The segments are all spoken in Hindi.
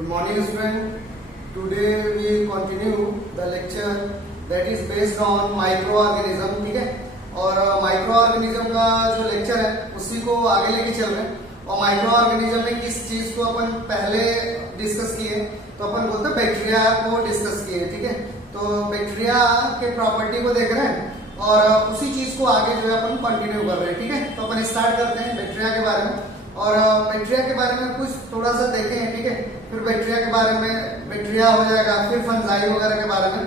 Good morning, student. Today we continue the lecture that is based on microorganism. ठीक है, और माइक्रोऑर्गेनिज्म का जो लेक्चर है उसी को आगे लेके चल रहे हैं। और माइक्रोऑर्गेनिज्म में किस चीज को अपन पहले डिस्कस किए, तो अपन बोलते हैं बैक्टीरिया को डिस्कस किए। ठीक है, तो बैक्टीरिया के प्रॉपर्टी को देख रहे हैं और उसी चीज को आगे जो है अपन कंटिन्यू कर रहे हैं। ठीक है, तो अपन स्टार्ट करते हैं बैक्टीरिया के बारे में। और बैक्टीरिया के बारे में कुछ थोड़ा सा देखें। ठीक है, फिर बैक्टीरिया के बारे में बैक्टीरिया हो जाएगा, फिर फंजाई वगैरह के बारे में,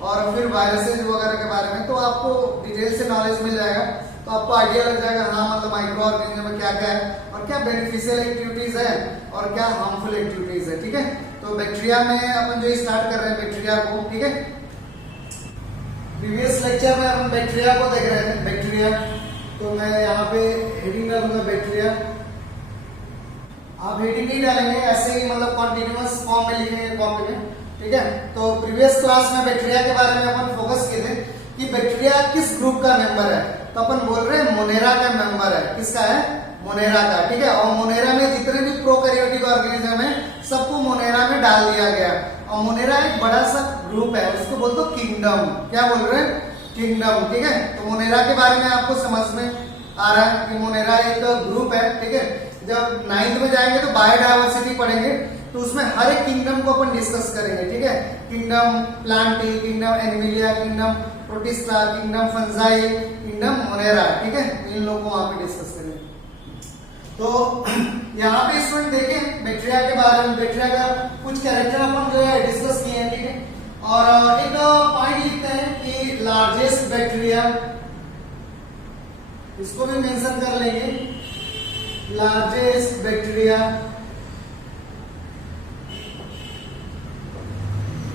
और फिर वायरसेज वगैरह के बारे में। तो आपको डिटेल से नॉलेज मिल जाएगा, तो आपको आइडिया लग जाएगा हाँ मतलब माइक्रो ऑर्गेनिज्म में क्या क्या है और क्या बेनिफिशियल एक्टिविटीज है और क्या हार्मफुल एक्टिविटीज है। ठीक है, तो बैक्टीरिया में अपन जो स्टार्ट कर रहे हैं बैक्टीरिया को। ठीक है, प्रीवियस लेक्चर में अपन बैक्टीरिया को देख रहे थे। बैक्टीरिया, तो मैं यहाँ पे हेडिंग डालूंगा बैक्टीरिया। आप हेडिंग नहीं डालेंगे, ऐसे ही मतलब कॉन्टिन्यूअस फॉर्म में लिखेंगे कॉपी में। ठीक है, तो प्रीवियस क्लास में बैक्टीरिया के बारे में अपन फोकस किए थे कि बैक्टीरिया किस ग्रुप का मेंबर है। तो अपन बोल रहे हैं मोनेरा का मेंबर है। किसका है? मोनेरा का। ठीक है, और मोनेरा में जितने भी प्रोकैरियोटिक ऑर्गेनिज्म है सबको मोनेरा में डाल दिया गया। और मोनेरा एक बड़ा सा ग्रुप है, उसको बोलते हो किंगडम। क्या बोल रहे हैं? किंगडम। ठीक है, तो मोनेरा के बारे में आपको समझ में आ रहा है कि मोनेरा एक ग्रुप है। ठीक है, जब 9th में जाएंगे तो बायोडायवर्सिटी पढ़ेंगे, तो उसमें हर एक किंगडम को अपन डिस्कस करेंगे। ठीक है, kingdom Plantae, kingdom Animalia, kingdom protista, kingdom fungi, kingdom Monera. ठीक है, इन लोगों को वहां पे डिस्कस करेंगे। तो यहाँ पे स्टूडेंट देखें बैक्टीरिया के बारे में, बैक्टीरिया का कुछ कैरेक्टर अपन जो है डिस्कस किए हैं। ठीक है, और एक पॉइंट लिखते हैं कि लार्जेस्ट बैक्टीरिया, इसको भी मेंशन कर लेंगे, लार्जेस्ट बैक्टीरिया।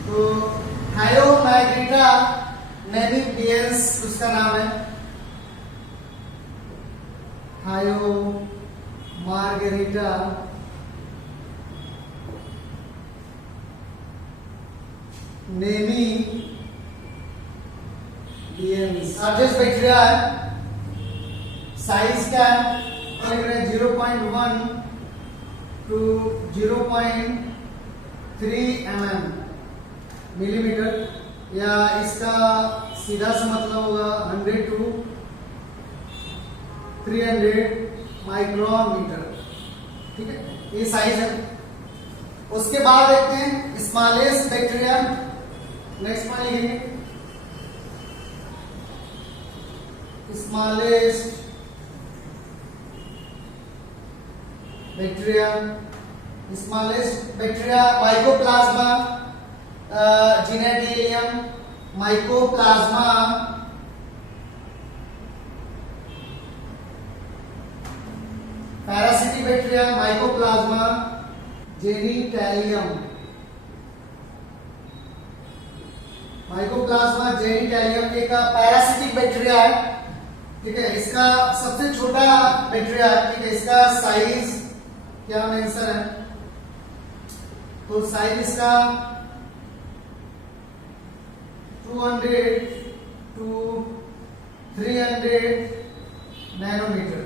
तो हायोमैग्रिटा नेमिबियंस उसका नाम है, हायोमार्गेरिटा नेमिबियंस लार्जेस्ट बैक्टीरिया है। साइज क्या है? 0.1 to 0.3 mm मिलीमीटर, या इसका सीधा सा मतलब होगा 100 to 300 माइक्रोमीटर। ठीक है, ये साइज है। उसके बाद देखते हैं स्मॉलेस्ट बैक्टीरिया। नेक्स्ट पॉइंट लिखेंगे smallest bacteria. Smallest bacteria mycoplasma genitalium, mycoplasma parasitic bacteria, mycoplasma genitalium, mycoplasma genitalium एक पैरासिटिक बैक्टीरिया है। ठीक है, इसका सबसे छोटा बैक्टीरिया है। ठीक है, इसका साइज क्या आंसर है? तो साइज इसका 200 to 300 नैनोमीटर।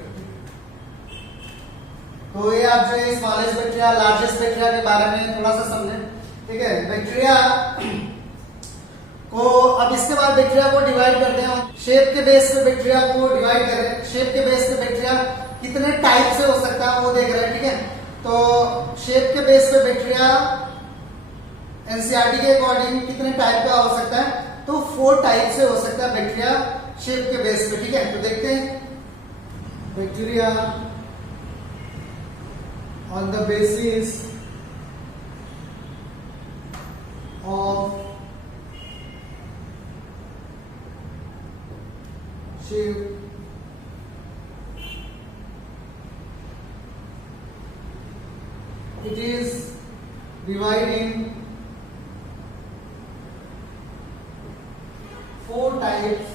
तो ये आप जो स्मॉलेस्ट बैक्टीरिया लार्जेस्ट बैक्टीरिया के बारे में थोड़ा सा समझें। ठीक है, बैक्टीरिया को अब इसके बाद बैक्टीरिया को डिवाइड करते हैं। शेप के बेस पे बैक्टीरिया को डिवाइड कर रहे हैं। शेप के बेस पे बैक्टीरिया कितने टाइप से हो सकता है वो देख रहे हैं। ठीक है, तो शेप के बेस पे बैक्टीरिया एनसीईआरटी के अकॉर्डिंग कितने टाइप का हो सकता है? तो 4 टाइप से हो सकता है बैक्टीरिया शेप के बेस पे। ठीक है, तो देखते हैं bacteria on the basis of shape, it is divided in 4 types.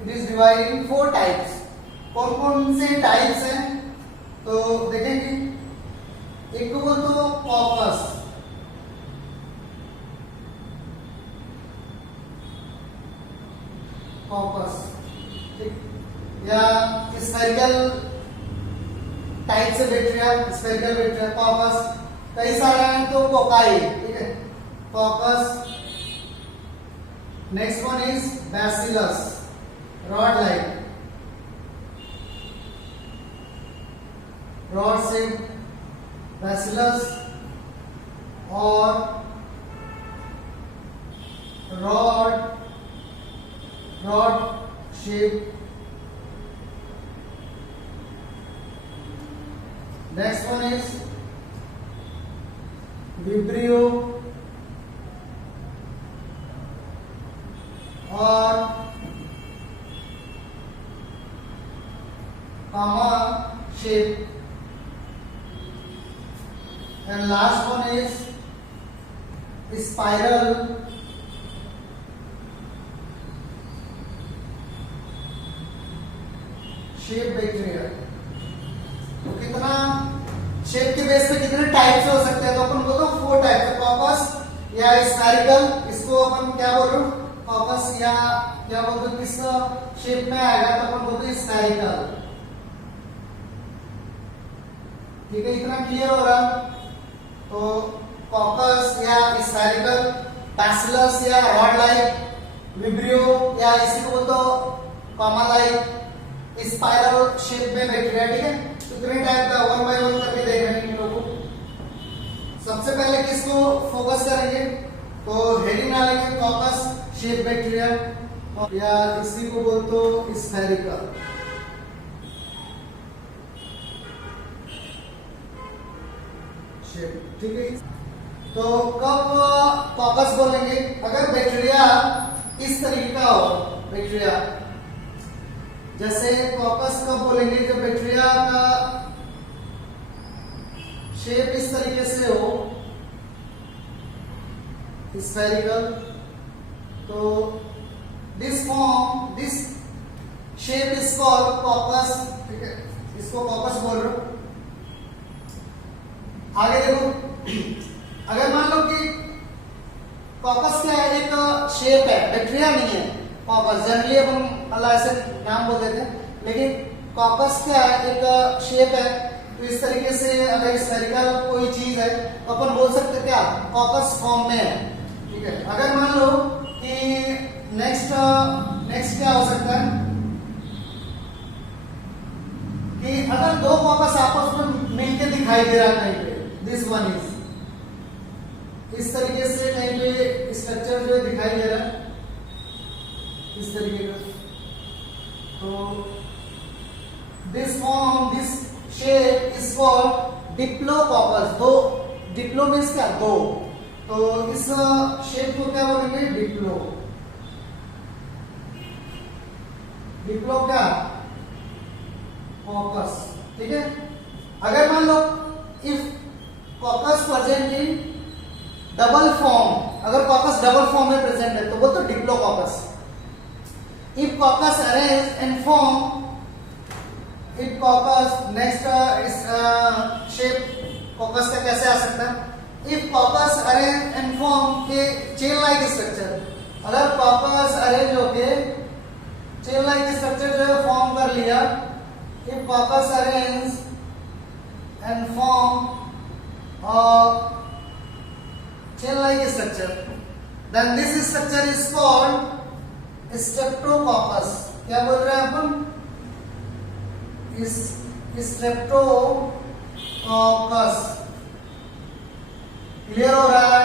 It is divided in 4 types. कौन कौन से टाइप्स हैं? तो देखेंगे, एक को तो कॉपस, कॉपस, ठीक, या स्फेरिकल टाइप से बैक्टीरिया, स्फेरिकल बैक्टीरिया, कॉकस कई सारे हैं तो कोकाई, ठीक है, coccus. Next one is bacillus, rod like, rod से बैसिलस और rod shape. Next one is vibrio और comma shape. And last one is spiral shape bacteria. तो कितना शेप के बेस पे कितने टाइप्स हो सकते हैं, तो अपन बोलते हैं 4 टाइप, कॉकस या स्फेरिकल, इसको अपन क्या बोल रहे हो, कॉकस, या क्या बोलते हैं किस शेप में आएगा तो अपन बोलते हैं स्फेरिकल। ठीक है, इतना क्लियर हो रहा। तो कॉकस या स्फेरिकल, बैसिलस या रॉड लाइक, विब्रियो या इसी को बोलते हो कॉमा लाइक, स्पाइरल शेप में बैक्टीरिया। ठीक है, कितने टाइप का 1 बाय 1 करके देख रहे हैं इन लोगों को। सबसे पहले किसको फोकस करेंगे, तो हेडी नाले के कॉकस शेप बैक्टीरिया या इसी को बोलते हो स्फेरिकल शेप। ठीक है, तो कब कॉकस बोलेंगे, अगर बैक्टीरिया इस तरीके का हो, बैक्टीरिया जैसे कॉकस कब बोलेंगे, जब बैक्टीरिया का शेप इस तरीके से हो, स्फेरिकल, तो this form, this shape is called caucus. ठीक है, इसको कॉकस बोल रहे हो। आगे देखो, अगर मान लो कि कॉकस क्या है, एक शेप है, बैक्टीरिया नहीं है कॉकस, जनरली अपन अल्लाह ऐसे नाम बोल देते हैं, लेकिन कॉकस क्या है, एक शेप है। तो इस तरीके से अगर स्फेरिकल कोई चीज है तो अपन बोल सकते हैं क्या, कॉकस फॉर्म में है। ठीक है, अगर मान लो कि नेक्स्ट क्या हो सकता है कि अगर दो कॉकस आपस में मिलके दिखाई दे रहा है कहीं पे, दिस वन इज इस तरीके से कहीं पे स्ट्रक्चर जो दिखाई दे रहा है इस तरीके का, तो this form, this shape is called diplococcus. दो, डिप्लो मीन्स क्या, दो, तो इस शेप को क्या बोलेंगे, डिप्लो। डिप्लो क्या, कॉकस। ठीक है, अगर मान लो if coccus present in double form, अगर कॉकस डबल फॉर्म में प्रेजेंट है तो वो तो diplococcus. If coccus arrange in form, if coccus, next इस शेप कॉकस का कैसे आ सकता है, if coccus arrange in form के चेन लाइक स्ट्रक्चर, अगर कॉकस अरेंज होके चेन लाइक स्ट्रक्चर जो है फॉर्म कर लिया, if coccus arrange and form chain like structure, then this structure is called streptococcus. क्या बोल रहे हैं अपन, इस स्ट्रेप्टोकॉकस। क्लियर हो रहा है,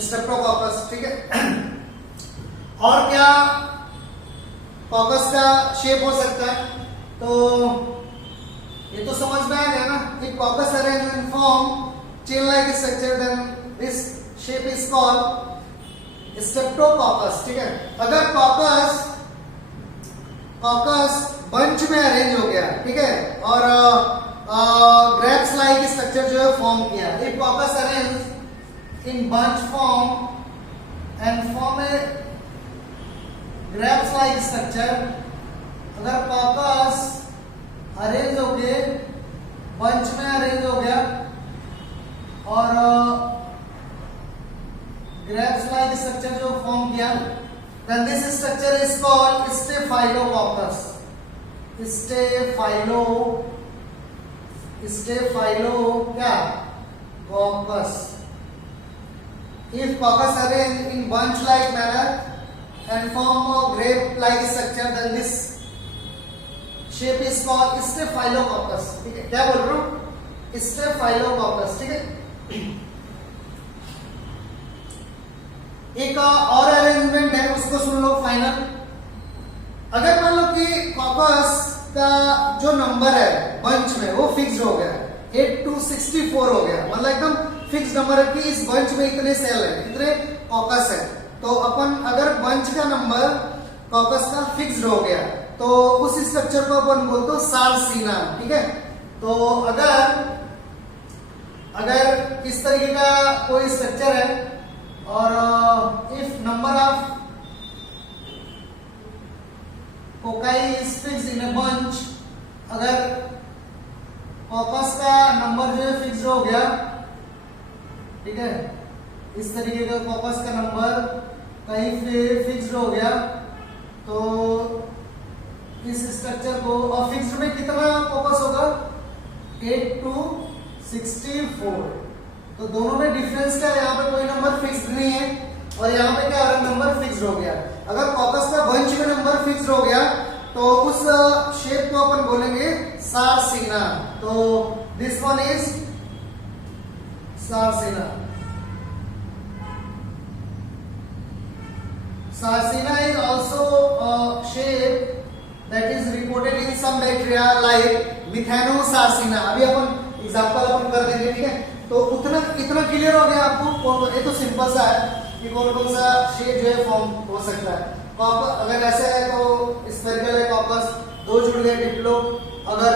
स्ट्रेप्टोकॉकस। ठीक है, और क्या कॉकस का शेप हो सकता है, तो ये तो समझ में आ गया ना, कि coccus arrange in form chain like structure, then this shape is called streptococcus. ठीक है, अगर कॉकस बंच में अरेंज हो गया, ठीक है, और ग्रेप्स लाइक स्ट्रक्चर जो है फॉर्म किया, if coccus arrange in bunch form and form A grapes like structure, अगर कॉकस अरेंज हो गए, बंच में अरेंज हो गया और ग्रेप्स लाइक स्ट्रक्चर जो फॉर्म किया, then this structure is called Staphylococcus. Staphylo क्या caucus. If caucus arranged in bunch-like manner and form a grape-like structure, then this shape is called staphylococcus। ठीक है, क्या बोल रहा हूँ? स्टेफाइलोकॉकस। ठीक है, एक और अरेंजमेंट है, उसको सुन लो फाइनल। अगर मान लो कि कॉकस का जो नंबर है बंच में वो फिक्स हो गया, 8 to 64 हो गया, मतलब एकदम फिक्स नंबर है कि इस बंच में इतने सेल है, इतने कॉकस है। तो अपन अगर बंच का नंबर कॉकस का फिक्स्ड हो गया तो उस स्ट्रक्चर को अपन बोलते हैं सार्सिना। ठीक है, तो अगर इस तरीके का कोई स्ट्रक्चर है और if number of cocci is fixed in a bunch, अगर कॉकस का नंबर जो है फिक्स्ड हो गया, ठीक है, इस तरीके का कॉकस का नंबर कहीं पे फिक्स्ड हो गया तो इस स्ट्रक्चर को, और फिक्स्ड में कितना कॉकस होगा 8 to 64। तो दोनों में डिफरेंस क्या है, यहाँ पे कोई नंबर फिक्स्ड नहीं है और यहाँ पे क्या नंबर फिक्स्ड हो गया। अगर कॉकस का बंच में नंबर फिक्स्ड हो गया तो उस शेप को अपन बोलेंगे सार्सिना। तो this one is sarcina. Sarcina is also a shape that is reported in some bacteria like Methanosarcina। अभी अपन एग्जांपल अपन कर देंगे। ठीक है, तो इतना क्लियर हो गया आपको। ये तो सिंपल सा है कि कौन कौन सा शेप जो है फॉर्म हो सकता है। अगर ऐसे है तो स्फेरिकल है कॉकस, दो जुड़ गए डिप्लो। अगर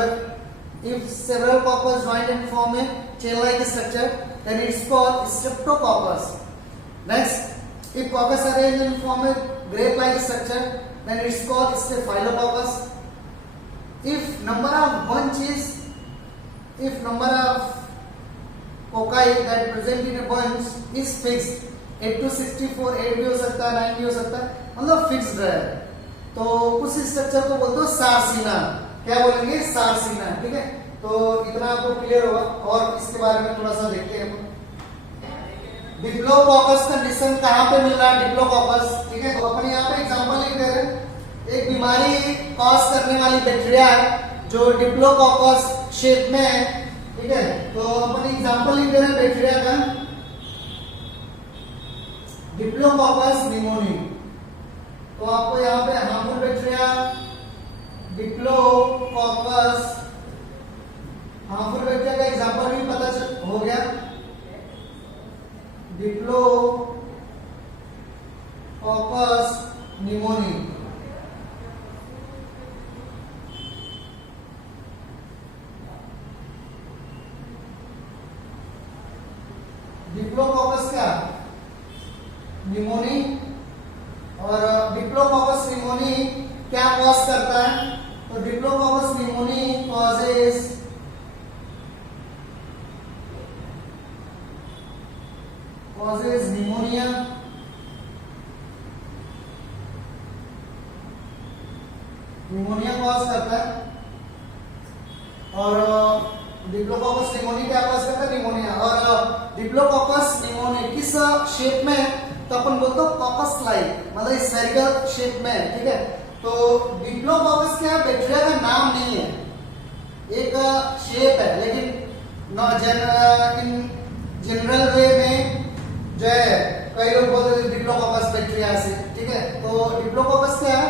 if several coccus join and form a chain-like structure, then it's called streptococcus। Next, if coccus arrange and form a grape-like structure, then it's called staphylococcus। If number of cocci that present in a bunch is fixed, 8 to 64, 8 भी हो सकता है, 9 भी हो सकता है, मतलब फिक्स्ड है, तो उस स्ट्रक्चर को बोलते हो सार्सिना। क्या बोलेंगे? सार्सिना। ठीक है, तो इतना आपको क्लियर होगा। और इसके बारे में थोड़ा सा देखते हैं। डिप्लोकॉकस कंडीशन कहाँ पे मिल रहा है? डिप्लोकॉकस। ठीक है, तो अपन यहाँ पे एग्जांपल लिख दे रहे हैं। एक बीमारी कॉज करने वाली बैक्टीरिया है जो डिप्लोकॉकस शेप में है। ठीक है, तो अपन एग्जांपल लिख दे रहे हैं बैक्टीरिया का, डिप्लोकॉकस निमोनी। तो आपको यहाँ पे हार्मफुल बैक्टीरिया डिप्लोकॉकस, हार्मफुल बैक्टीरिया का एग्जांपल भी पता हो गया, डिप्लोकॉकस निमोनी। डिप्लोकॉकस क्या? निमोनी। और डिप्लोकॉकस निमोनी क्या कॉज करता है? तो diplococcus pneumoniae causes pneumonia. Pneumonia cause करता है। और डिप्लोकॉकस निमोनी क्या कॉज करता है? निमोनिया। और डिप्लोकॉकस निमोनी किस शेप में है? तो अपन बोलते हैं कॉकस लाइक, मतलब स्फेरिकल शेप में है। ठीक है, तो डिप्लोकॉकस क्या है? बैक्टीरिया का नाम नहीं है, एक शेप है। लेकिन इन जनरल वे में जो है कई लोग बोलते हैं डिप्लोकॉकस बैक्टीरिया से। ठीक है, तो डिप्लोकॉकस क्या है?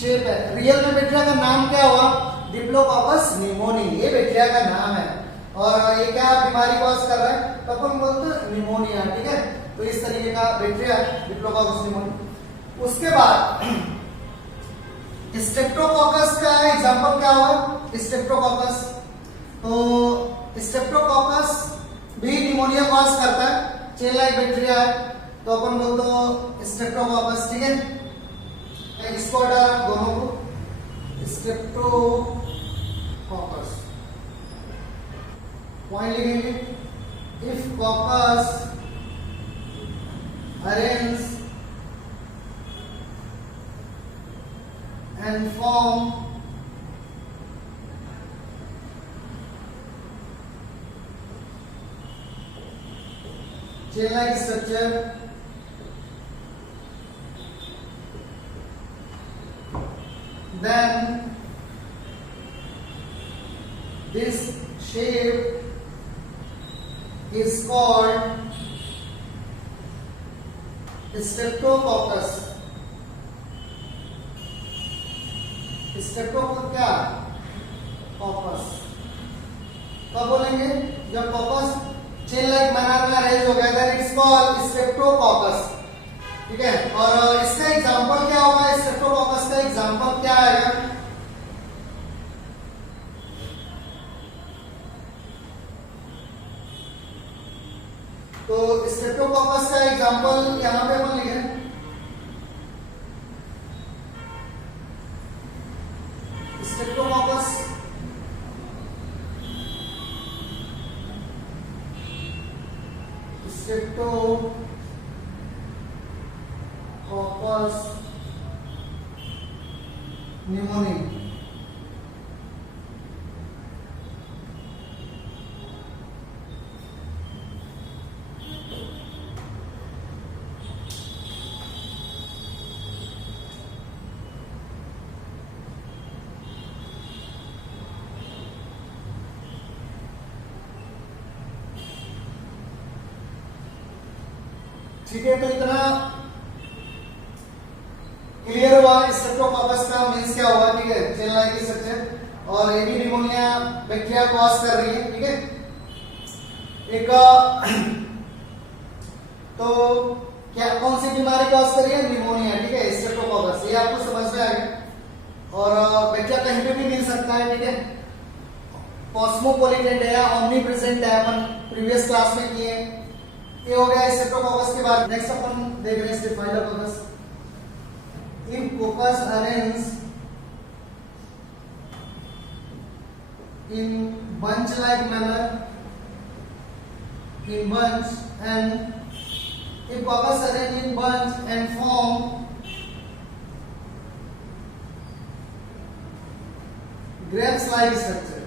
शेप है। रियल में बैक्टीरिया का नाम क्या हुआ? डिप्लोकॉकस निमोनी, ये बैक्टीरिया का नाम है। और ये क्या बीमारी कॉज कर रहा है? तो अपन बोलते हैं निमोनिया। ठीक है, तो इस तरीके का बैक्टीरिया डिप्लोकॉकस निमोनी। उसके बाद स्ट्रेप्टोकॉकस का एग्जांपल क्या हुआ? स्ट्रेप्टोकॉकस। तो स्ट्रेप्टोकॉकस भी निमोनिया कॉज करता है, चेन लाइक बैक्टीरिया है, तो अपन बोलते हैं स्ट्रेप्टोकॉकस। ठीक है, इसको हटा दोनों को, स्ट्रेप्टोकॉकस पॉइंट लिखेंगे। If caucus arrange and form chain like structure, then this shape is called streptococcus. Streptococcus क्या? कॉकस. कब बोलेंगे? जब कॉकस चेन लाइक मैनर में अरेंज हो गया, देन इट्स कॉल्ड स्ट्रेप्टोकोकस. ठीक है. और इसका एग्जांपल क्या होगा? स्ट्रेप्टोकोकस का एग्जांपल क्या आएगा? तो स्ट्रेप्टोकोकस का एग्जांपल यहां पे अपन लिखे स्ट्रेप्टोकोकस. Streptococcus pneumonia. ठीक है. तो इतना क्लियर हुआ स्ट्रेप्टोकोकस का मींस क्या हुआ. ठीक है. चेन लाइक स्ट्रक्चर और एबी निमोनिया बैक्टीरिया कॉज कर रही है. ठीक है. एक तो क्या कौन सी बीमारी कॉज कर रही है? निमोनिया. ठीक है. स्ट्रेप्टोकोकस ये आपको समझ में आ गया. और बैक्टीरिया कहीं पे भी मिल सकता है. ठीक है. कॉस्मोपॉलिटेंट है, ओमनी प्रेजेंट है, अपन प्रीवियस क्लास में किए. ये हो गया स्ट्रेप्टोकोकस के बाद. नेक्स्ट अपन देख रहे हैं staphylococcus. If coccus arranges in bunch-like manner, in bunch, and if coccus arrange in bunch and form grapes-like structure.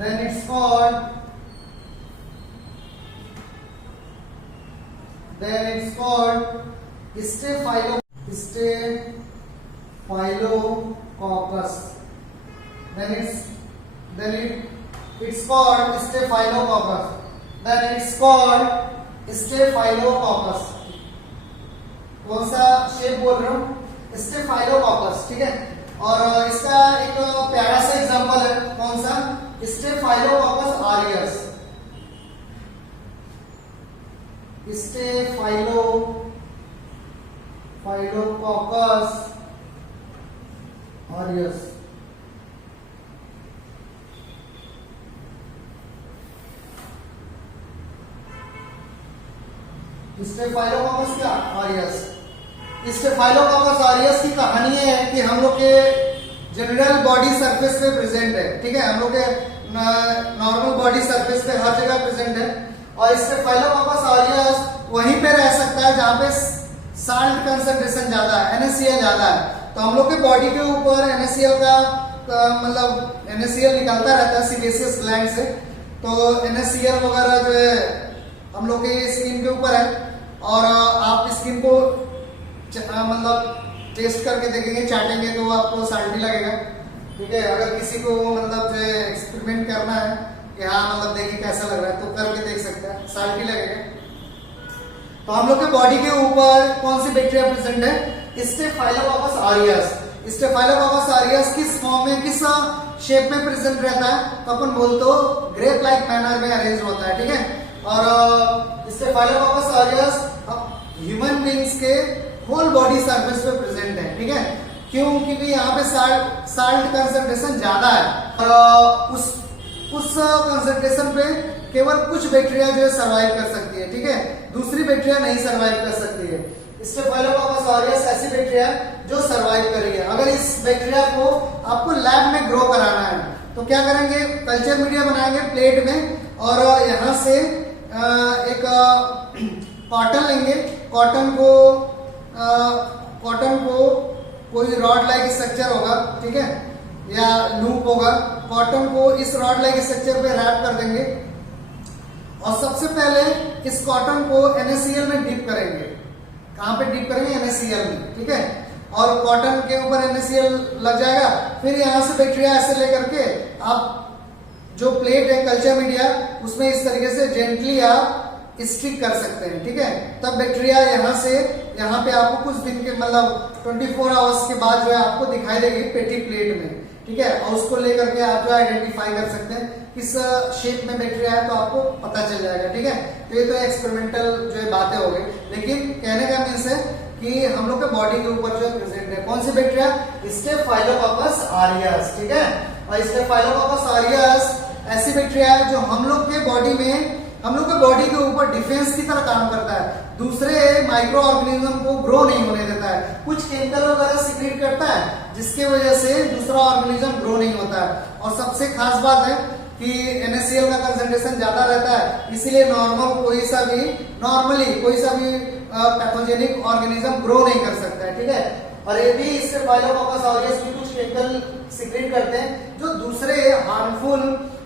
Then it's called Staphylococcus. Then it's called Staphylococcus. Then it's called Staphylococcus. कौन सा शेप बोल रहा हूँ? Staphylococcus. ठीक है. और इसका एक प्यारा सा एग्जांपल है. कौन सा? Staphylococcus aureus. Staphylococcus aureus. Staphylococcus क्या? ऑरियस. स्टेफाइलोकोकस ऑरियस की कहानी है कि हम लोग के जनरल बॉडी सरफेस पे प्रेजेंट है. ठीक है. हम लोग के नॉर्मल बॉडी सरफेस पे हर जगह प्रेजेंट है. और स्टेफाइलोकोकस ऑरियस वहीं पे रह सकता है जहां पे साल्ट कंसंट्रेशन ज्यादा है, NaCl ज्यादा है. तो हम लोग के बॉडी के ऊपर NaCl का मतलब NaCl निकलता रहता है सीबेसियस ग्लैंड से. तो NaCl वगैरह जो है हम लोग के स्किन के ऊपर है. और आप स्किन को मतलब टेस्ट करके देखेंगे, चाटेंगे तो आपको साल्टी लगेगा. ठीक है. अगर किसी को मतलब जो एक्सपेरिमेंट करना है कि हाँ मतलब देखिए कैसा लग रहा है तो करके देख सकते हैं, साल्टी लगेगा. तो हम लोग के बॉडी के ऊपर कौन सी बैक्टीरिया प्रेजेंट है? Staphylococcus aureus. स्टेफाइलोकोकस ऑरियस किस फॉर्म में, किस शेप में प्रेजेंट रहता है? तो अपन बोलते हो ग्रेप लाइक मैनर में अरेंज होता है. ठीक है. और स्टेफाइलोकोकस ऑरियस ह्यूमन बींग्स के होल बॉडी सरफेस पे प्रेजेंट है. ठीक है. क्यों? क्योंकि यहाँ पे साल्ट कंसंट्रेशन ज्यादा है. और उस कंसंट्रेशन पे केवल कुछ बैक्टीरिया जो है सर्वाइव कर सकती है. ठीक है. दूसरी बैक्टीरिया नहीं सर्वाइव कर सकती है. स्टेफाइलोकोकस ऑरियस ऐसी बैक्टीरिया जो सर्वाइव कर रही है. अगर इस बैक्टीरिया को आपको लैब में ग्रो कराना है तो क्या करेंगे? कल्चर मीडिया बनाएंगे प्लेट में और यहाँ से एक कॉटन लेंगे. कॉटन को कोई रॉड लाइक स्ट्रक्चर होगा, ठीक है, या लूप होगा, कॉटन को इस रॉड लाइक स्ट्रक्चर पे रैप कर देंगे और सबसे पहले इस कॉटन को NaCl में डिप करेंगे। कहां पे डिप करेंगे? NaCl में, ठीक है, और कॉटन के ऊपर NaCl लग जाएगा। फिर यहां से बैक्टीरिया ऐसे लेकर के आप जो प्लेट है कल्चर मीडिया उसमें इस तरीके से जेंटली आप स्टिक कर सकते हैं, ठीक है। तब बैक्टीरिया यहाँ से यहाँ पे आपको कुछ दिन के मतलब 24 आवर्स के बाद जो है आपको दिखाई देगी पेटी प्लेट में, ठीक है, और उसको लेकर के आप जो आइडेंटिफाई कर सकते हैं किस शेप में बैक्टीरिया है, तो आपको पता चल जाएगा, ठीक है। तो ये तो एक्सपेरिमेंटल जो है बातें हो गई, लेकिन कहने का मीन्स है कि हम लोग के बॉडी के ऊपर जो प्रेजेंट है कौन सी बैक्टीरिया? स्टेफाइलोकोकस ऑरियस, ठीक है। और स्टेफाइलोकोकस ऑरियस ऐसी बैक्टीरिया है जो हम लोग के बॉडी में, हम लोग के बॉडी के ऊपर डिफेंस की तरह काम करता है, दूसरे माइक्रो ऑर्गेनिज्म को ग्रो नहीं होने देता है, कुछ केमिकल वगैरह सीक्रेट करता है जिसके वजह से दूसरा ऑर्गेनिज्म ग्रो नहीं होता है। और सबसे खास बात है कि NaCl का कंसंट्रेशन ज्यादा रहता है, इसीलिए नॉर्मली कोई सा भी पैथोजेनिक ऑर्गेनिज्म ग्रो नहीं कर सकता है, ठीक है। और ये भी स्टेफाइलोकोकस ऑरियस भी कुछ केमिकल सीक्रेट करते हैं जो दूसरे हार्मफुल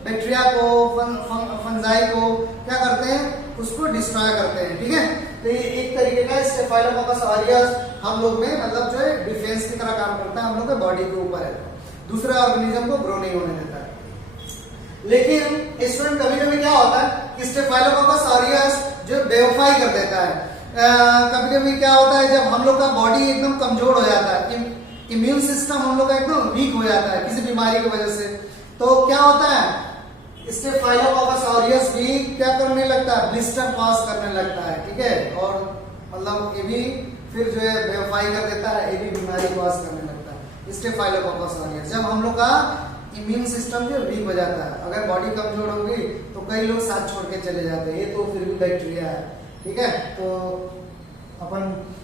बैक्टीरिया को, फंजाई को क्या करते हैं? उसको डिस्ट्रॉय करते हैं, ठीक है। तो ये एक तरीके का स्टेफाइलोकोकस ऑरियस हम लोग में मतलब जो है डिफेंस की तरह काम करता है, हम लोग के बॉडी के ऊपर है, दूसरे ऑर्गेनिज्म को ग्रो नहीं होने देता है। लेकिन स्टूडेंट कभी कभी क्या होता है कि स्टेफाइलोकोकस ऑरियस जो बेवफाई कर देता है। कभी कभी क्या होता है जब हम लोग का बॉडी एकदम कमजोर हो जाता है, इम्यून सिस्टम हम लोग का एकदम वीक हो जाता है किसी बीमारी की वजह से, तो क्या होता है स्टेफाइलोकोकस ऑरियस भी क्या करने लगता है? ब्लिस्टर कॉज करने लगता है, ठीक है। और मतलब ये भी फिर जो है बेवफाई कर देता है, ये भी बीमारी कॉज करने लगता है स्टेफाइलोकोकस ऑरियस। जब हम लोग का इम्यून सिस्टम जो वीक हो जाता है, अगर बॉडी कमजोर होगी तो कई लोग साथ छोड़ के चले जाते हैं, ये तो फिर भी बैक्टीरिया है, ठीक है। तो अपन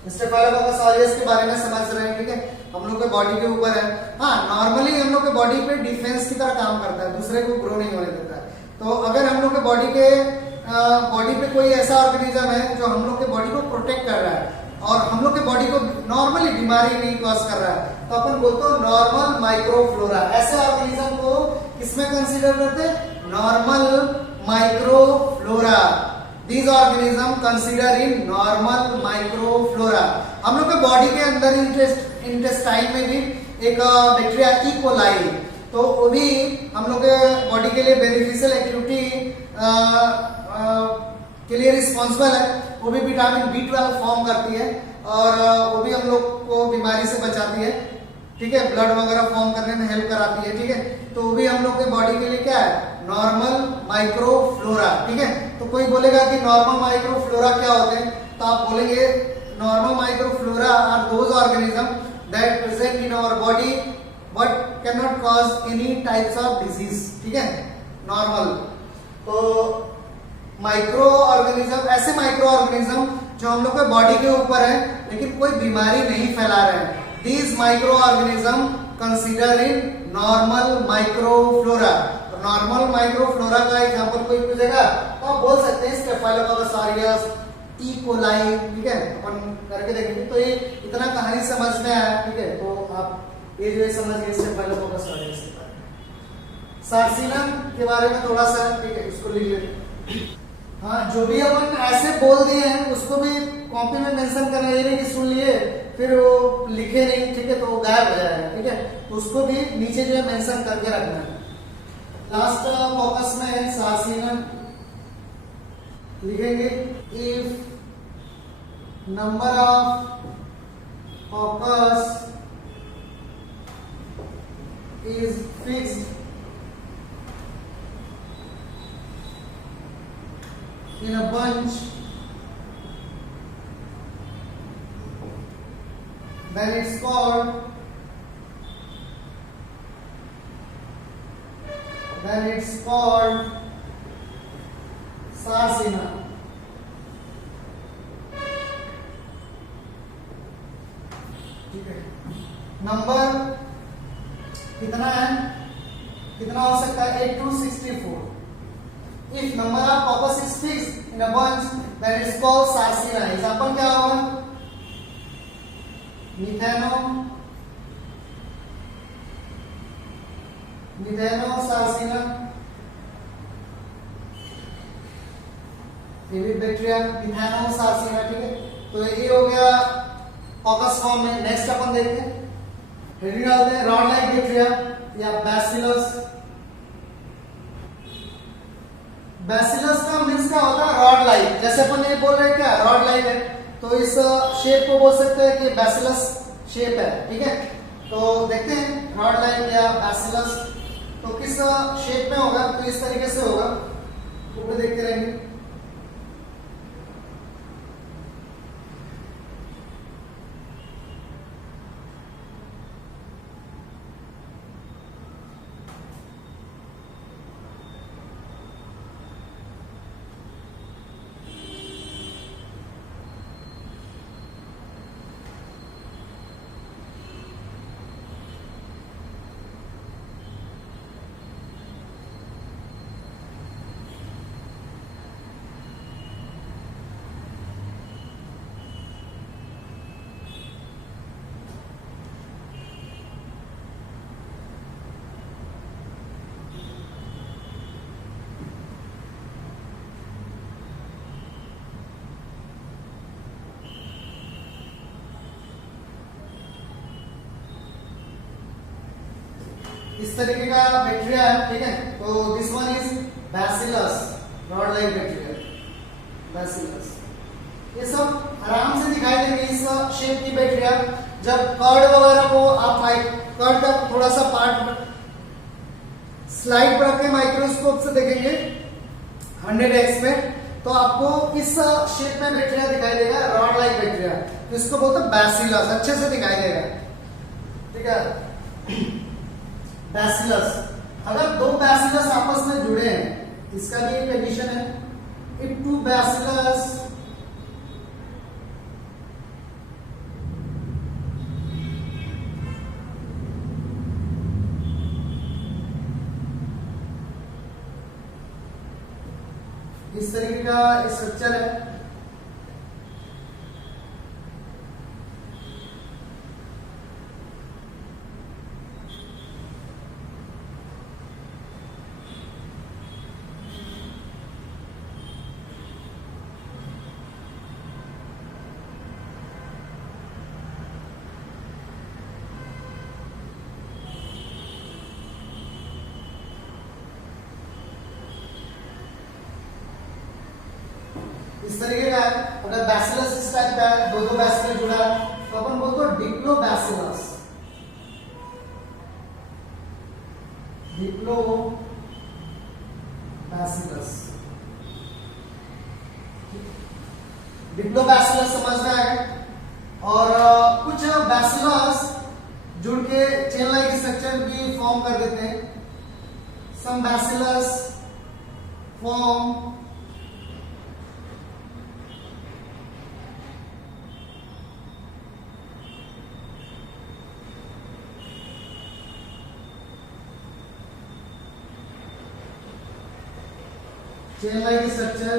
स्टेफाइलोकोकस ऑरियस के बारे में समझ रहे हैं, ठीक है। हम लोग के बॉडी के ऊपर है, हाँ, नॉर्मली हम लोग के बॉडी पे डिफेंस की तरह काम करता है, दूसरे को ग्रो नहीं होने देता है। तो अगर हम लोग के बॉडी पे कोई ऐसा ऑर्गेनिज्म है जो हम लोग के बॉडी को प्रोटेक्ट कर रहा है और हम लोग के बॉडी को नॉर्मली बीमारी नहीं कॉज कर रहा है, तो अपन बोलते हैं नॉर्मल माइक्रोफ्लोरा। ऐसे ऑर्गेनिज्म को किसमें कंसीडर करते हैं? Normal microflora. These organism consider in normal microflora। हम लोग के बॉडी के अंदर इंटेस्टाइन में भी एक बैक्टीरिया इकोलाई, तो वो भी हम लोग के बॉडी के लिए बेनिफिशियल एक्टिविटी के लिए रिस्पॉन्सिबल है। वो भी विटामिन B12 फॉर्म करती है और वो भी हम लोग को बीमारी से बचाती है, ठीक है, ब्लड वगैरह फॉर्म करने में हेल्प कराती है, ठीक है। तो वो भी हम लोग के बॉडी के लिए क्या है? नॉर्मल माइक्रोफ्लोरा, ठीक है। तो कोई बोलेगा कि नॉर्मल माइक्रोफ्लोरा क्या होते हैं, तो आप बोलेंगे normal microflora are those organism that present in our body but can not cause any types of disease, ठीक है, नॉर्मल। तो माइक्रो ऑर्गेनिज्म, ऐसे माइक्रो ऑर्गेनिज्म जो हम लोग के बॉडी के ऊपर है लेकिन कोई बीमारी नहीं फैला रहे हैं, these microorganism consider in normal microflora। Normal microflora का एग्जांपल कोई पूछेगा तो आप बोल सकते हैं स्टेफाइलोकोकस ऑरियस, ई कोलाई, ठीक है, अपन करके देखेंगे। तो ये इतना कहानी समझ में आया, ठीक है। तो आप ये जो है समझ गए स्टेफाइलोकोकस ऑरियस के बारे में। सार्सिनम के बारे में थोड़ा सा, ठीक है, उसको लिख लेते। हाँ, जो भी अपन ऐसे बोल दिए हैं उसको भी कॉपी में मेंशन करना, ये नहीं कि सुन लिए फिर वो लिखे नहीं, ठीक है, तो वो गायब हो जाएगा, ठीक है। तो उसको भी नीचे जो है मेंशन करके रखना है। लास्ट फोकस में है सार्सिनम, लिखेंगे if number of focus is fixed in a bunch, then it's called सार्सिना। ठीक है, नंबर कितना है, कितना हो सकता है? 8 to 64। If number of corpus is fixed in a bunch, then it's called Sarsina। Example क्या होगा? मिथेनो, मिथेनोसार्सिना, ये भी बैक्टीरिया मिथेनोसार्सिना, ठीक है। तो ये हो गया कॉकस फॉर्म में। नेक्स्ट अपन देखते हैं, हेडिंग डालते हैं रॉड लाइक बैक्टीरिया या बैसिलस। बैसिलस का मीन्स क्या होता है, रॉड लाइक। जैसे अपन ये बोल रहे हैं क्या, रॉड लाइक है, तो इस शेप को बोल सकते हैं कि बैसिलस शेप है, ठीक है। तो देखते हैं रॉड लाइक या बैसिलस तो किस शेप में होगा, तो इस तरीके से होगा, ऊपर देखते रहेंगे। इस तरीके का बैक्टीरिया है, ठीक है। तो this one is bacillus, rod like bacteria, bacillus. ये सब आराम से दिखाई देंगे इस शेप की बैक्टीरिया। जब कर्ड वगैरह को आप कर्ड का थोड़ा सा पार्ट स्लाइड पर रख के माइक्रोस्कोप से देखेंगे 100x में, तो आपको इस शेप में बैक्टीरिया दिखाई देगा, रॉड लाइक बैक्टीरिया। तो इसको बोलते हैं बैसिलस, अच्छे से दिखाई देगा, ठीक है। बैसिलस, अगर दो बैसिलस आपस में जुड़े हैं, इसका भी एक कंडीशन है, इफ टू बैसिलस इस तरीके का स्ट्रक्चर है। इस तरीके का है। अगर बैसिलस इस टाइप का है, दो बैसिलस जुड़ा है, तो अपन बोलते हैं डिप्लोबैसिलस, डिप्लोबैसिलस। डिप्लोबैसिलस समझ में आएगा। और कुछ बैसिलस जुड़ के चेन लाइक स्ट्रक्चर भी फॉर्म कर देते हैं। Some bacillus form chain like structure.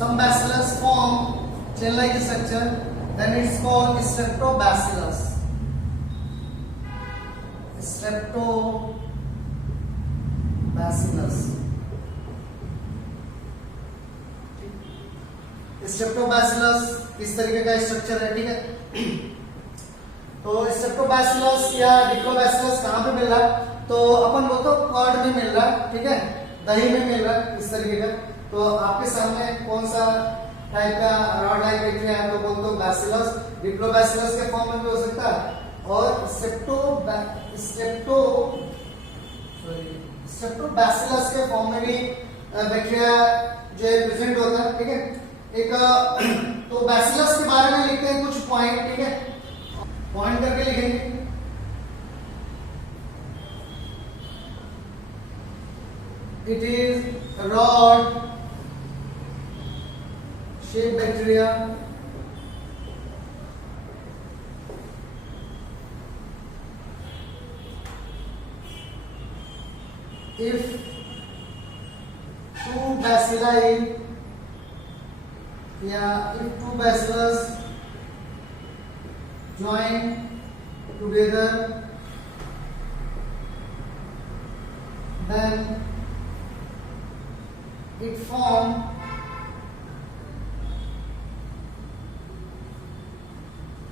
Some bacillus form chain-like structure, then it's called streptobacillus. Streptobacillus. स्ट्रेप्टोबैसिलस इस तरीके का स्ट्रक्चर है, ठीक है। तो स्ट्रेप्टोबैसिलस या डिप्लोबैसिलस कहाँ पे मिल रहा है, तो अपन बोलते हैं कर्ड में मिल रहा है, ठीक है, दही में मिल रहा है इस तरीके का। तो आपके सामने कौन सा टाइप का रॉड लाइक बैक्टीरिया है, तो बोलते हो बैसिलस। डिप्लोबैसिलस के फॉर्म में भी हो सकता है, और स्ट्रेप्टोबैसिलस के फॉर्म में भी बैक्टीरिया जो है प्रेजेंट होता है, ठीक है। एक तो बैसिलस के बारे में लिखते हैं कुछ पॉइंट, ठीक है, पॉइंट करके लिखेंगे। It is rod shape bacteria, if two bacilli, if two bacillus join together, then it form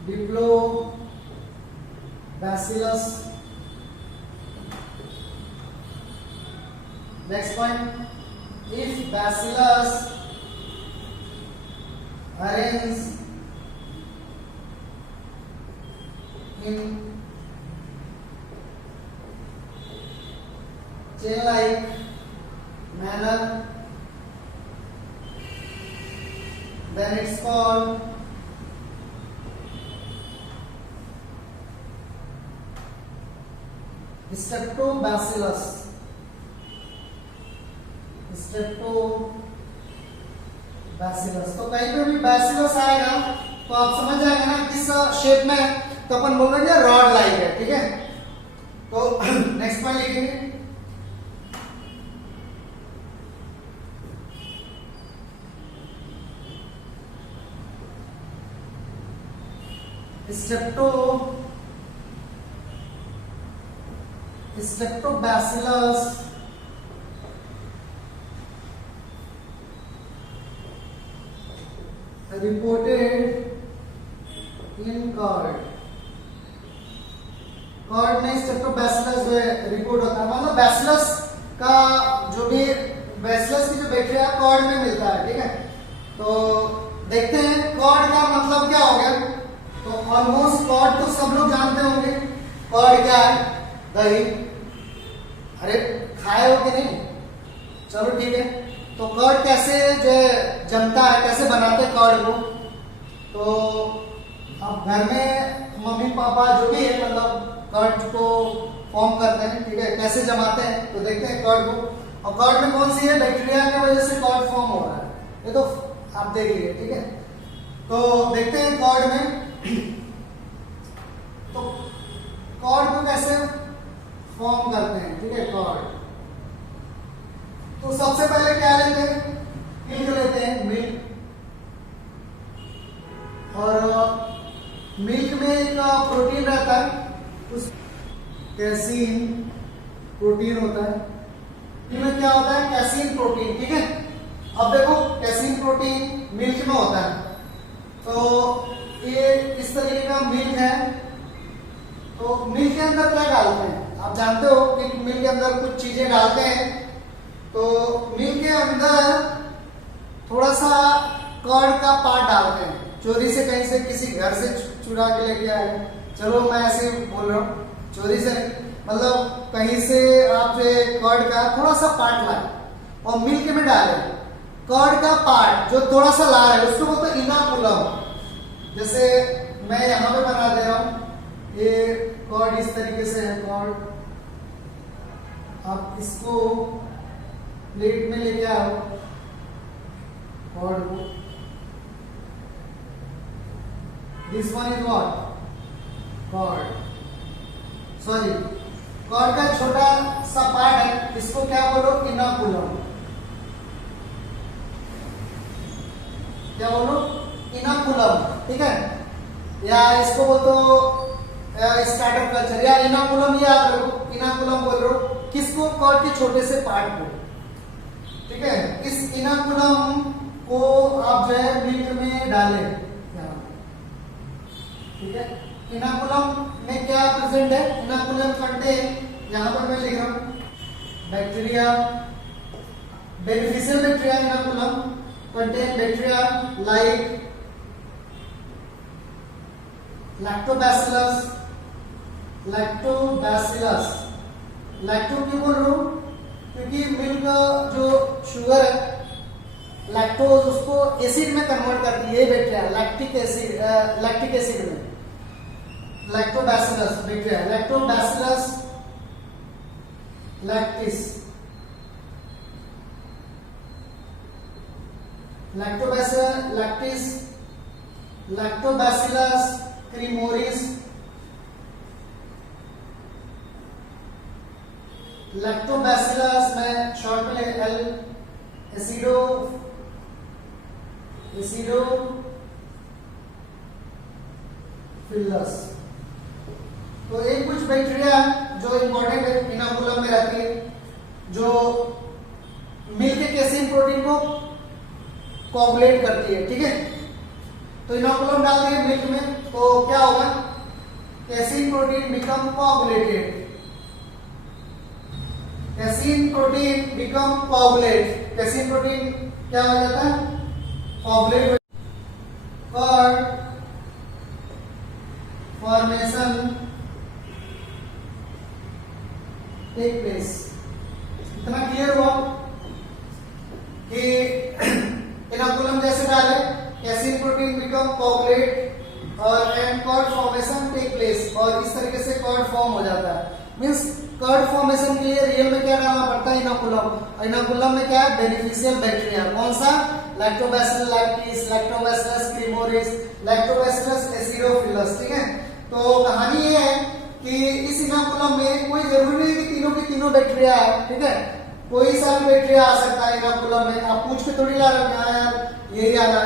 Diplobacillus. Next point, if bacillus arrange in chain-like manner, then it's called Streptobacillus. स्ट्रेप्टोबैसिलस। तो कहीं पे भी बैसिलस आएगा तो आप समझ जाएंगे ना किस शेप में है, तो अपन बोल रहे हैं रॉड लाइक है, ठीक है। तो नेक्स्ट पॉइंट लिखेंगे, स्ट्रेप्टोबैसिलस रिपोर्टेड इन कॉर्ड। कॉर्ड में स्ट्रेप्टोबैसिलस जो है रिपोर्ट होता है, मतलब बैसिलस का जो भी बैसिलस की जो बैक्टीरिया कॉर्ड में मिलता है, ठीक है। तो देखते हैं कॉर्ड का मतलब क्या हो गया। तो ऑलमोस्ट कॉर्ड तो सब लोग जानते होंगे, कॉर्ड क्या है, दही। अरे खाए हो कि नहीं, चलो ठीक है। तो कर्ड कैसे जो जमता है, कैसे बनाते हैं कर्ड को, तो अब घर में मम्मी पापा जो भी है मतलब कर्ड को फॉर्म करते हैं, ठीक है, कैसे जमाते हैं तो देखते हैं कर्ड को। और कर्ड में कौन सी है, बैक्टीरिया की वजह से कर्ड फॉर्म हो रहा है, ये तो आप देख लीजिए, ठीक है। तो देखते हैं कर्ड में, तो कर्ड को कैसे फॉर्म करते हैं, ठीक है। कर्ड तो सबसे पहले क्या लेते हैं, मिल्क लेते हैं, मिल्क। और मिल्क में एक प्रोटीन रहता है, उस कैसीन प्रोटीन होता है। इनमें क्या होता है, कैसीन प्रोटीन, ठीक है। अब देखो कैसीन प्रोटीन मिल्क में होता है, तो ये इस तरीके का मिल्क है। तो मिल्क के अंदर क्या डालते हैं, आप जानते हो कि मिल्क के अंदर कुछ चीजें डालते हैं। तो मिल्क के अंदर थोड़ा सा कर्ड का पार्ट डालते हैं, चोरी से कहीं से किसी घर से चुरा के लेके आए, चलो मैं ऐसे बोल रहा हूँ, चोरी से मतलब कहीं से आप कर्ड का थोड़ा सा पार्ट लाए और मिल्क में डाले। कर्ड का पार्ट जो थोड़ा सा ला रहे उसको बोलते हैं इनाकुलम। जैसे मैं यहाँ पे बना दे रहा हूँ, ये कर्ड इस तरीके से है कर्ड, आप इसको प्लेट में लेके आओ कर्ड को। This one is what, curd, sorry curd का छोटा सा पार्ट है, इसको क्या बोलो, इनाकुलम। क्या बोलो, इनाकुलम, ठीक है। या इसको बोल दो स्टार्टर कल्चर या इनाकुलम, या इनाकुलम बोल रहे हो किसको, कर्ड के छोटे से पार्ट को, ठीक है। इस इनाकुलम को आप जो है मिल्क में डालें, ठीक है। इनाकुलम में क्या प्रेजेंट है, इनाकुलम कंटेन, यहां पर मैं लिख रहा हूं bacteria, beneficial bacteria inoculum contain bacteria like lactobacillus. Lacto क्यों बोल रहा हूं, क्योंकि मिल्क जो शुगर है लैक्टोज उसको एसिड में कन्वर्ट करती है ये बैक्टीरिया लैक्टिक एसिड में lactobacillus bacteria lactobacillus lactis lactobacillus lactis lactobacillus cremoris lactobacillus में शॉर्ट में एल एसिडोफिलस। तो एक कुछ बैक्टीरिया जो इंपॉर्टेंट है इनोकुलम में रहती है जो मिल्क के कैसीन प्रोटीन को कोगुलेट करती है, ठीक है। तो इनोकुलम डाल दिए मिल्क में तो क्या होगा casein protein become coagulated casein protein become coagulate casein protein क्या हो जाता है coagulate curd formation take place. इतना क्लियर हुआ कि इनोकुलम जैसे डाले कैसीन प्रोटीन बिकम कोगुलेट और and curd formation take place और इस तरीके से कर्ड फॉर्म हो जाता है। मींस कर्ड फॉर्मेशन के लिए रियल में क्या डालना पड़ता है इनोकुलम में क्या है बेनिफिशियल बैक्टीरिया कौन सा lactobacillus lactis lactobacillus cremoris lactobacillus acidophilus, ठीक है। तो कहानी ये है कि इस इनोकुलम में कोई जरूरी नहीं कि तीनों के तीनों बैक्टीरिया है, ठीक है। कोई सा भी बैक्टीरिया आ सकता है इनोकुलम में आप पूछ के थोड़ी ला रहे हैं यार ये आना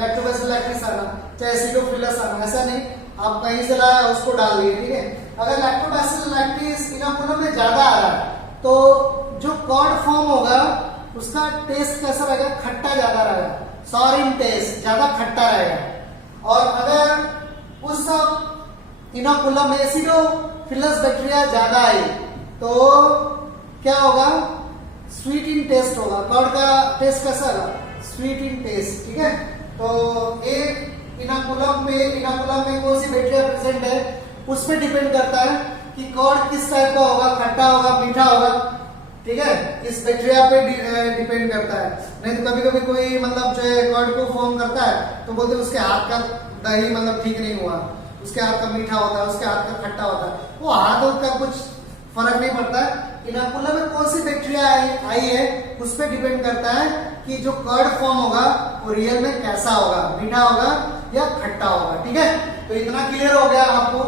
लैक्टोबैसिलस लैक्टिस आना चाहे एसिडोफिलस आना, ऐसा नहीं आप कहीं से लाया उसको डाल दिए, ठीक है। अगर लैक्टोबैसिलस लैक्टिस इनोकुलम में ज्यादा आ रहा है तो जो कर्ड फॉर्म होगा उसका टेस्ट कैसा रहेगा खट्टा ज्यादा रहेगा सॉर इन टेस्ट ज्यादा खट्टा रहेगा। और अगर उस इनोकुलम में एसिडोफिलस बैक्टीरिया ज्यादा आई तो क्या होगा स्वीट इन टेस्ट होगा कर्ड का टेस्ट कैसा होगा स्वीट इन टेस्ट, ठीक है। तो एक इनोकुलम में कौन सी बैक्टीरिया प्रेजेंट है उस पर डिपेंड करता है कि कर्ड किस टाइप का होगा खट्टा होगा मीठा होगा, ठीक है। इस बैक्टीरिया पे डिपेंड करता है। नहीं तो कभी कभी कोई मतलब जो कर्ड को फॉर्म करता है तो बोलते हैं उसके हाथ का दही मतलब ठीक नहीं हुआ उसके हाथ का मीठा होता है उसके हाथ का खट्टा होता है वो हाथ का कुछ फर्क नहीं पड़ता है। इनोकुलम में कौन सी बैक्टीरिया आई है उस पर डिपेंड करता है कि जो कर्ड फॉर्म होगा वो रियल में कैसा होगा मीठा होगा या खट्टा होगा, ठीक है। तो इतना क्लियर हो गया आपको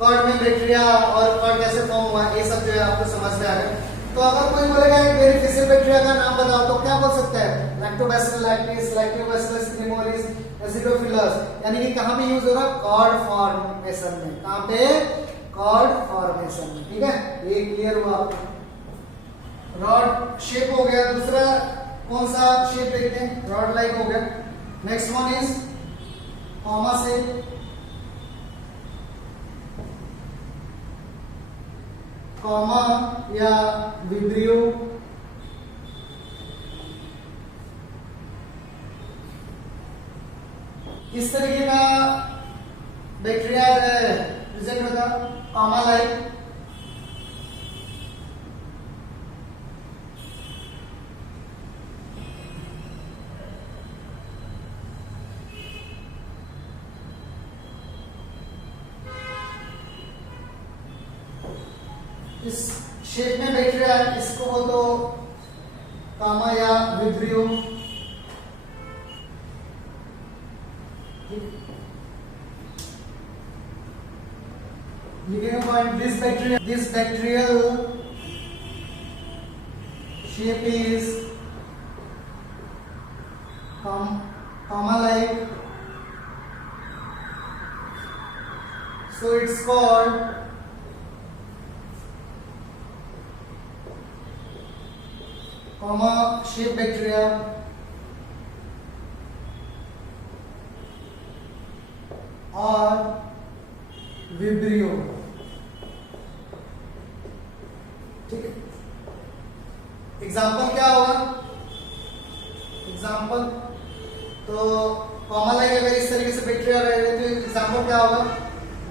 कर्ड में बैक्टीरिया और कर्ड कैसे फॉर्म हुआ ये सब जो है आपको समझ में आ गया। तो अगर कोई बोलेगा बेनिफिशियल बैक्टीरिया का नाम बताओ तो क्या बोल सकते हैं लैक्टोबैसिलस लैक्टिस लैक्टोबैसिलस क्रीमोरिस एसिडोफिलस यानी कि कहां पे यूज हो रहा है कर्ड फॉर्मेशन में कहां पे कर्ड फॉर्मेशन में, ठीक है। ये क्लियर हुआ आपको। रॉड शेप हो गया दूसरा कौन सा शेप देखते हैं रॉड लाइक हो गया। Next one is comma shape comma या विब्रियो इस तरीके का बैक्टीरिया प्रेजेंट होता कॉमा लाइक। इस शेप में बैक्टीरिया इसको बोल दो कामा या विब्रियो। लिखेंगे point this bacterial shape is comma like so it's called comma shape bacteria or vibrio, ठीक है। एग्जाम्पल क्या होगा एग्जाम्पल तो कॉमा लाइक अगर इस तरीके से बैक्टीरिया रहेगा तो एग्जाम्पल क्या होगा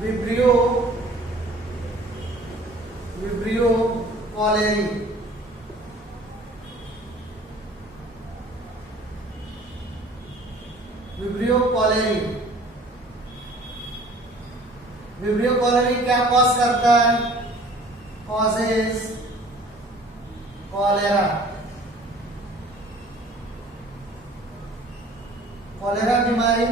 vibrio cholerae vibrio cholerae. Vibrio cholerae क्या कॉज करता है? Causes cholera. कॉलेरा बीमारी,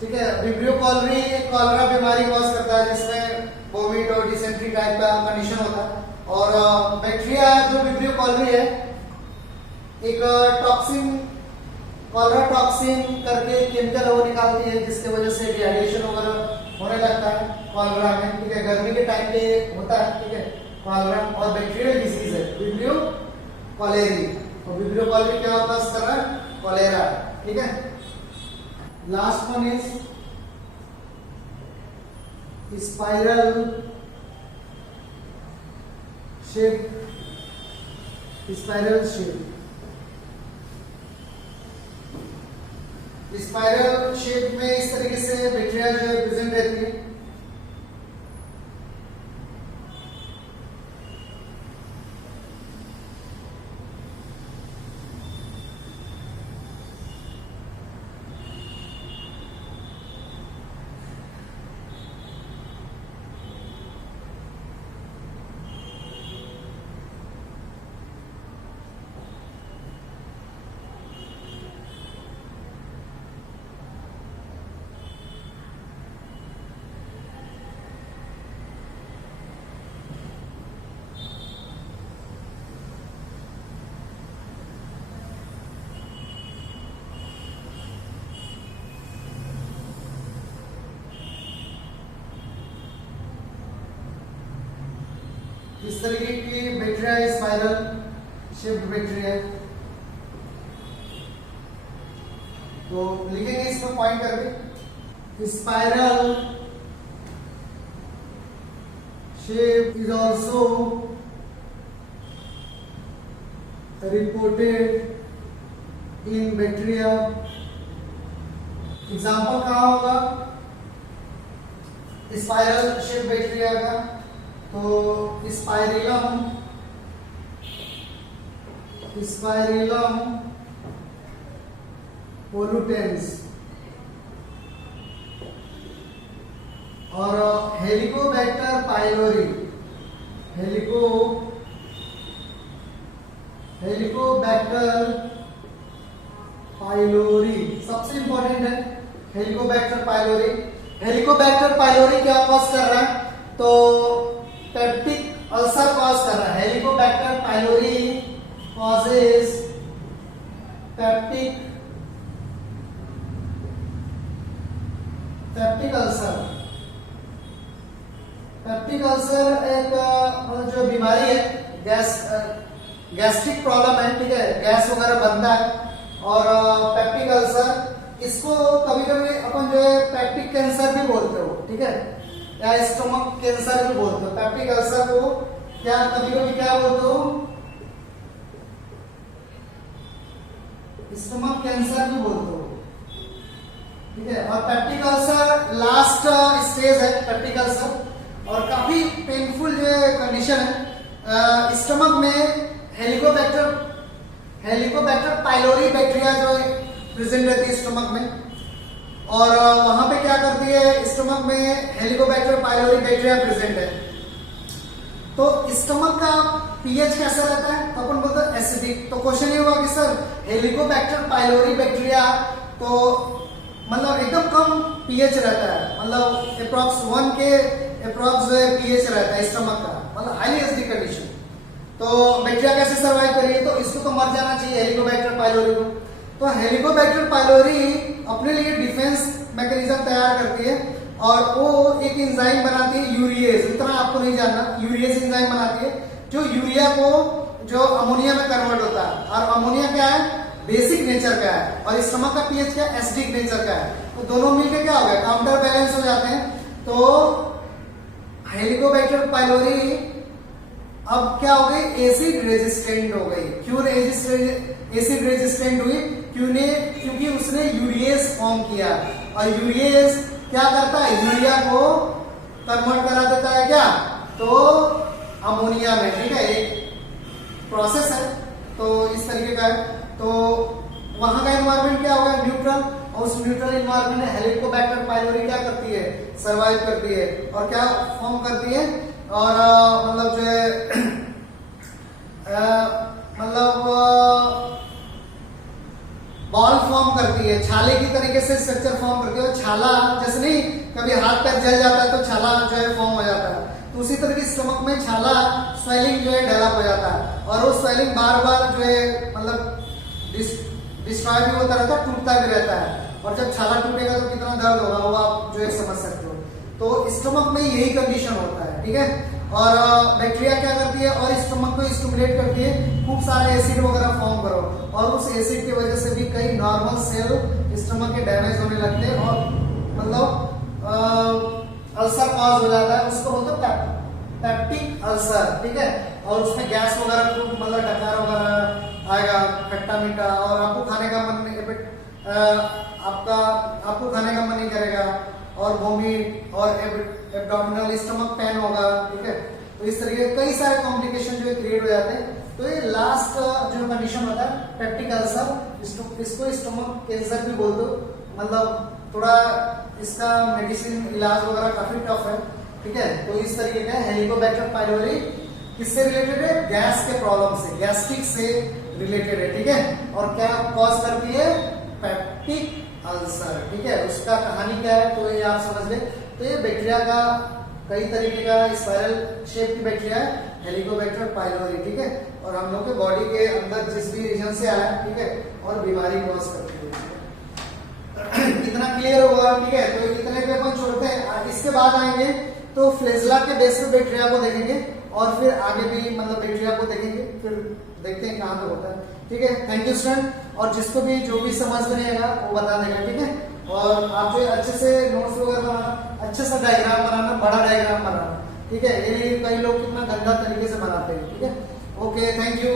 ठीक है। विब्रियो कॉलेरी कॉलेरा बीमारी कॉज करता है जिसमें वोमिट और डिसेंट्री टाइप का कंडीशन होता है। और बैक्टीरिया जो विब्रियो कॉलेरी है एक टॉक्सिन, कॉलेरा टॉक्सिन करके केमिकल वो निकालती है जिसके वजह से डिहाइड्रेशन वगैरह होने लगता है कॉलेरा में, ठीक है। गर्मी के टाइम पे होता है, ठीक है, कॉलेरा। और बैक्टीरियल डिजीज है विब्रियो कॉलेरी। और विब्रियो कॉलेरी क्या होता है? इस तरह कॉलेरा, ठीक है। Last one is spiral shape. Spiral shape, spiral shape में इस तरीके से बैक्टीरिया जो है प्रेजेंट रहती है। इस तरीके की बैक्टीरिया स्पाइरल शेप्ड बैक्टीरिया। तो लिखेंगे इसको पॉइंट करके, spiral shape is also reported in bacteria. Example कहाँ होगा स्पाइरल शेप बैक्टीरिया का? तो स्पाइरिलम, स्पाइरिलम पोलुटेंस और हेलिकोबैक्टर पाइलोरी। हेलिकोबैक्टर पाइलोरी सबसे इंपॉर्टेंट है। हेलिकोबैक्टर पाइलोरी, हेलिकोबैक्टर पाइलोरी क्या कॉज कर रहा है? तो पेप्टिक अल्सर कॉज कर रहा है। Helicobacter pylori causes peptic ulcer. Peptic ulcer एक जो बीमारी है, गैस्ट्रिक प्रॉब्लम है, ठीक है, गैस वगैरह बनता है। और पेप्टिक अल्सर इसको कभी कभी अपन जो है पेप्टिक कैंसर भी बोलते हो, ठीक है, या स्टमक कैंसर भी बोलते हो। पेप्टिक अल्सर को क्या कभी कभी क्या बोलते हो? स्टमक कैंसर भी बोलते हो, ठीक है। और पेप्टिक अल्सर लास्ट स्टेज है पेप्टिक अल्सर और काफी पेनफुल जो कंडीशन है। स्टमक में हेलिकोबैक्टर पाइलोरी बैक्टीरिया जो प्रेजेंट रहती है स्टमक में, और वहां पे क्या करती है? स्टमक में हेलिकोबैक्टर पाइलोरी बैक्टीरिया प्रेजेंट है। तो स्टमक का पीएच कैसा रहता है? तो अपन बोलते हैं एसिडिक। तो क्वेश्चन ये हुआ कि सर हेलिकोबैक्टर पाइलोरी बैक्टीरिया तो मतलब एकदम कम पीएच रहता है, मतलब अप्रॉक्स 1 के अप्रॉक्स पीएच रहता है स्टमक का, मतलब हाईली एसिडिक कंडीशन। तो बैक्टीरिया कैसे सर्वाइव करेगी? तो इसको तो मर जाना चाहिए हेलिकोबैक्टर पाइलोरी को। तो हेलिकोबैक्टर पाइलोरी अपने लिए डिफेंस मैकेनिज्म तैयार करती है और वो एक एंजाइम बनाती है यूरिएज। इतना आपको नहीं जानना, यूरिएज एंजाइम बनाती है जो यूरिया को जो अमोनिया में कन्वर्ट होता है। और अमोनिया क्या है? बेसिक नेचर का है, और स्टमक का पीएच क्या है? एसिडिक नेचर का है। तो दोनों मिलकर क्या हो गया? काउंटर बैलेंस हो जाते हैं। तो हेलिकोबैक्टर पाइलोरी अब क्या हो गई? एसिड रेजिस्टेंट हो गई। क्यों एसिड रेजिस्टेंट हुई? क्योंकि उसने यूरिएज फॉर्म किया, और यूरिएज क्या करता है? यूरिया को कन्वर्ट करा देता है क्या? तो अमोनिया में, ठीक है, एक प्रोसेस है। तो इस तरीके का है। तो वहां का एनवायरमेंट क्या होगा, न्यूट्रल, और उस न्यूट्रल एनवायरमेंट में हेलिकोबैक्टर पाइलोरी क्या करती है, सरवाइव करती है और क्या फॉर्म करती है, और मतलब जो है मतलब बॉल फॉर्म करती है, छाले की तरीके से स्ट्रक्चर फॉर्म करती है। छाला जैसे नहीं कभी हाथ पैर जल जाता है तो छाला जो है फॉर्म हो जाता है, तो उसी तरह की स्टमक में छाला स्वेलिंग जो है डेवलप हो जाता है, और वो स्वेलिंग बार बार जो है मतलब डिस्ट्रॉय भी होता रहता है, टूटता भी रहता है, और जब छाला टूटेगा तो कितना दर्द होगा वो आप जो है समझ सकते हो। तो स्टमक में यही कंडीशन होता है, ठीक है। और बैक्टीरिया क्या करती है, और स्टमक को स्टिमुलेट करती है, खूब सारे एसिड वगैरह फॉर्म करो, और उस एसिड की वजह से भी कई नॉर्मल सेल स्टमक के डैमेज होने लगते हैं, और मतलब अल्सर कॉज हो जाता है, उसको बोलते हैं पेप्टिक अल्सर, ठीक है। और उसमें गैस वगैरह खूब मतलब डकार वगैरह आएगा, खट्टा मीठा, और आपको खाने का मन नहीं, आपको खाने का मन नहीं करेगा, और वोमिट और एब्डोमिनल स्टमक पेन होगा, ठीक है। तो इस तरीके कई सारे कॉम्प्लिकेशन जो है क्रिएट हो जाते हैं। तो ये लास्ट जो कंडीशन होता है पेप्टिक अल्सर, इसको स्टमक कैंसर भी बोल दो, मतलब थोड़ा इसका मेडिसिन इलाज वगैरह काफी टफ है, ठीक है। तो इस तरीके का हेलिकोबैक्टर पाइलोरी किससे रिलेटेड है, गैस के प्रॉब्लम से, गैस्ट्रिक से रिलेटेड है, ठीक है। और क्या कॉज करती है, पेप्टिक अल्सर, ठीक है। उसका कहानी क्या है तो ये आप समझ ले। तो ये बैक्टीरिया का कई तरीके का स्पाइरल शेप की बैक्टीरिया है, हेलिकोबैक्टर पाइलोरी, ठीक है। और हम लोग के बॉडी के अंदर जिस भी रीजन से आया, ठीक है, और बीमारी कॉज करती है। इतना क्लियर होगा, ठीक है। तो इतने पे अपन छोड़ते हैं, इसके बाद आएंगे तो फ्लेजला के बेस पे बैक्टीरिया को देखेंगे, और फिर आगे भी मतलब बैक्टीरिया को देखेंगे, फिर देखते हैं कहाँ पे होता है, ठीक है। थैंक यू स्टूडेंट, और जिसको भी जो भी समझ में नहीं आएगा वो बता देगा, ठीक है। और आप जो अच्छे से नोट्स वगैरह बनाना, अच्छे सा डायग्राम बनाना, बड़ा डायग्राम बनाना, ठीक है। ये कई लोग कितना गंदा तरीके से बनाते हैं, ठीक है। Okay, thank you.